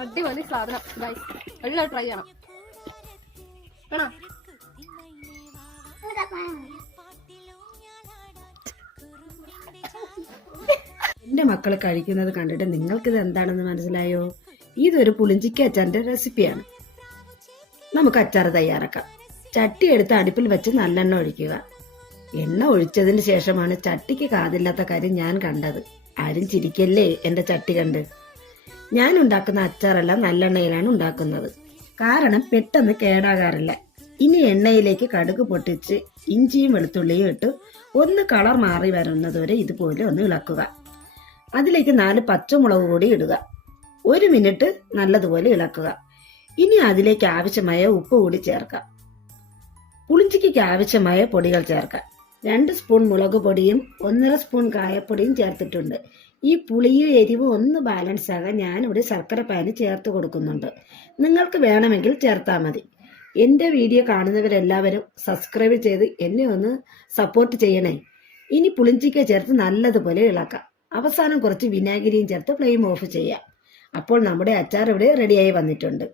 അടിപൊളി സാധനം ഗൈസ്, എല്ലാം ട്രൈ ചെയ്യണം. ആണോ? എന്റെ മക്കൾ കഴിക്കുന്നത് കണ്ടിട്ട് നിങ്ങൾക്കിത് എന്താണെന്ന് മനസ്സിലായോ? ഇതൊരു പുളിഞ്ചിക്ക അച്ചാറിന്റെ റെസിപ്പിയാണ്. നമുക്ക് അച്ചാർ തയ്യാറാക്കാം. ചട്ടി എടുത്ത് അടുപ്പിൽ വെച്ച് നല്ലെണ്ണ ഒഴിക്കുക. എണ്ണ ഒഴിച്ചതിന് ശേഷമാണ് ചട്ടിക്ക് കാതില്ലാത്ത കാര്യം ഞാൻ കണ്ടത്. ആരും ചിരിക്കല്ലേ എന്റെ ചട്ടി കണ്ട്. ഞാൻ ഉണ്ടാക്കുന്ന അച്ചാറെല്ലാം നല്ലെണ്ണയിലാണ് ഉണ്ടാക്കുന്നത്. കാരണം പെട്ടെന്ന് കേടാകാറില്ല. ഇനി എണ്ണയിലേക്ക് കടുക് പൊട്ടിച്ച് ഇഞ്ചിയും വെളുത്തുള്ളിയും ഇട്ട് ഒന്ന് കളർ മാറി വരുന്നതുവരെ ഇതുപോലെ ഒന്ന് ഇളക്കുക. അതിലേക്ക് 4 പച്ചമുളക് കൂടി ഇടുക. 1 മിനിറ്റ് നല്ലതുപോലെ ഇളക്കുക. ഇനി അതിലേക്ക് ആവശ്യമായ ഉപ്പ് കൂടി ചേർക്കാം. പുളിഞ്ചിക്ക് ആവശ്യമായ പൊടികൾ ചേർക്കാം. 2 സ്പൂൺ മുളക് പൊടിയും 1.5 സ്പൂൺ കായപ്പൊടിയും ചേർത്തിട്ടുണ്ട്. ഈ പുളിയും എരിവും ഒന്ന് ബാലൻസ് ആകാൻ ഞാനിവിടെ ശർക്കര പാനി ചേർത്ത് കൊടുക്കുന്നുണ്ട്. നിങ്ങൾക്ക് വേണമെങ്കിൽ ചേർത്താൽ മതി. എൻ്റെ വീഡിയോ കാണുന്നവരെല്ലാവരും സബ്സ്ക്രൈബ് ചെയ്ത് എന്നെ ഒന്ന് സപ്പോർട്ട് ചെയ്യണേ. ഇനി പുളിഞ്ചിക്ക ചേർത്ത് നല്ലതുപോലെ ഇളക്കാം. അവസാനം കുറച്ച് വിനാഗിരിയും ചേർത്ത് ഫ്ലെയിം ഓഫ് ചെയ്യാം. അപ്പോൾ നമ്മുടെ അച്ചാർ ഇവിടെ റെഡിയായി വന്നിട്ടുണ്ട്.